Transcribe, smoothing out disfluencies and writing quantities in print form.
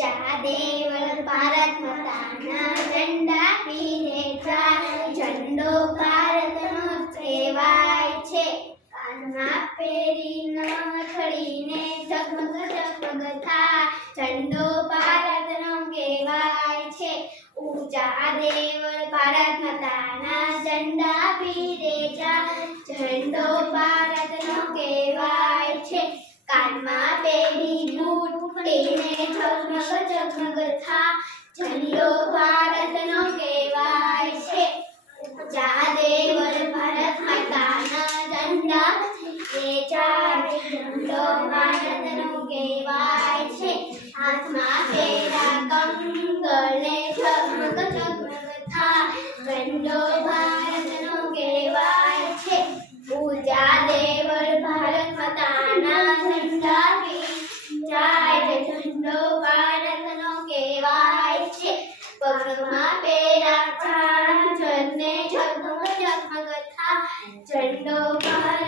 ઊંચા દેવળ ભારત માતાના ઝંડા પીને જાય, ઝંડો ભારતનો કહેવાય છે. કાનમાં પહેરીને નથડીને ઝગમગ ઝગમગ થાય, ઝંડો ભારતનો કહેવાય છે. ઊંચા દેવળ ભારત માતાના ઝંડા પીને જાય, ઝંડો ભારતનો કહેવાય છે. કાનમાં પહેરી બૂટ ફૂટીને ઝગમગ ઝગમગ થાય, ઝંડો ભારતનો કહેવાય છે. ઊંચા દેવળ ભારત માતાના ઝંડા પીને જાય, ઝંડો ભારતનો કહેવાય છે. હાથમાં પહેરા કંગળને ઝગમગ ઝગમગ થાય, ઝંડો ભારતનો કહેવાય છે. ઊંચા દેવળ ભારત માતાના ઝંડા પીને જાય, ઝંડો ભારતનો કહેવાય છે. પગમાં પહેરા ઝાંઝરને ઝગમગ ઝગમગ થાય, ઝંડો ભારત